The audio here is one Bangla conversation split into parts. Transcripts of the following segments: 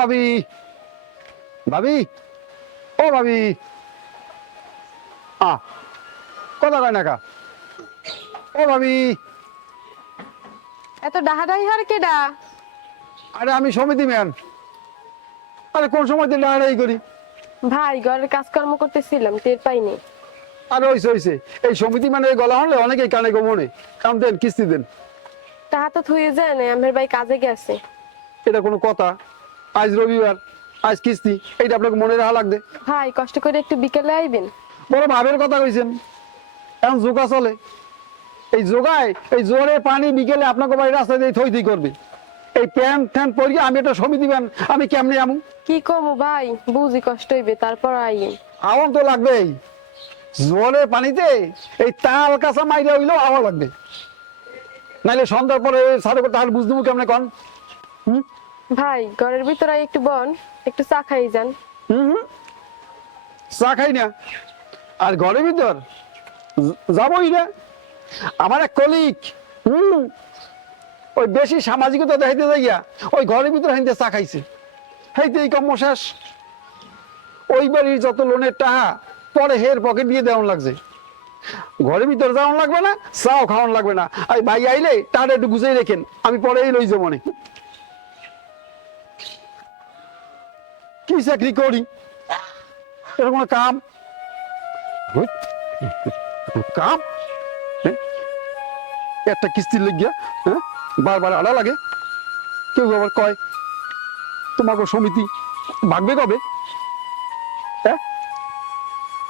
ভাবি, ভাবি, ও ভাবি, কথা কয় না কা? ও ভাবি, এত ডাহাডাহি হার কেডা? আরে আমি সমিতি ম্যান। আরে কোন সময় দিন ডাহাডাহি করি? ভাই ঘরের কাজকর্ম করতেছিলাম, টের পাইনি। আরে হইছে হইছে, এই সমিতি মানে গলা হলে অনেকেই কানে গোমনে। কাম দেন, কিস্তি দেন। তাহা তো থুয়ে যায় না, আমের ভাই কাজে গেছে। এটা কোনো কথা? আজ রবিবার, আজ কিস্তি, এইটা আপনাকে মনে রাখা লাগবে। ভাই কষ্ট করে একটু বিকেলে আইবেন। বড় ভাবের কথা কইছেন, এখন যোগা চলে। এই যোগায় এই জোরে পানি বিকেলে আপনাকে বাড়ি রাস্তায় দিয়ে থই থই করবে। এই প্যান ফ্যান পরিয়ে আমি একটা সমিতি ম্যান, আমি কেমনে আমু? কি কমু ভাই, বুঝি কষ্ট হইবে, তারপর আইন। আওয়াজ তো লাগবেই। জোরে পানিতে এই তাল কাঁচা মাইরে হইলেও আওয়াজ লাগবে, নাইলে সন্ধ্যার পরে সাড়ে তাহলে বুঝতে কেমনে কন? ভাই ঘরের ভিতরে একটু বন, একটু চা খাই যান। চা খাই না আর ঘরের ভিতর যাবই না। আমার এক কলিগ ওই বেশি সামাজিকতা দেখাইতে যাইয়া ওই ঘরের ভিতরে হাইতে চা খাইছে, হাইতে এই কর্ম শেষ। ওই বাড়ির যত লোনের টাকা পরে হের পকেট দিয়ে দেওয়ান লাগছে। ঘরের ভিতরে যাওয়ান লাগবে না, চাও খাওয়ান লাগবে না। আর ভাই আইলে টাকা একটু গুছিয়ে রেখেন, আমি পরেই লই যাবো মনে। কি চাকরি করি, এরকম কোনো কাম কাম একটা কিস্তির লেগিয়া বারবার আড়া লাগে। কেউ আবার কয় তোমাকে সমিতি ভাগবে কবে?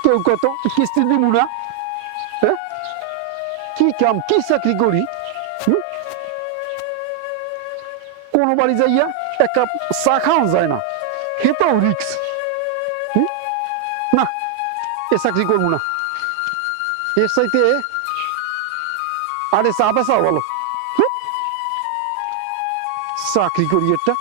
কেউ কত কিস্তি দিব না। কি কাম, কি চাকরি করি? কোন বাড়ি যাইয়া এক কাপ চা খাওয়া যায় না, হেতাও রিক্স। না, এ চাকরি করবো না। এর চাইতে আরে চা পেশা বলো, চাকরি করি একটা।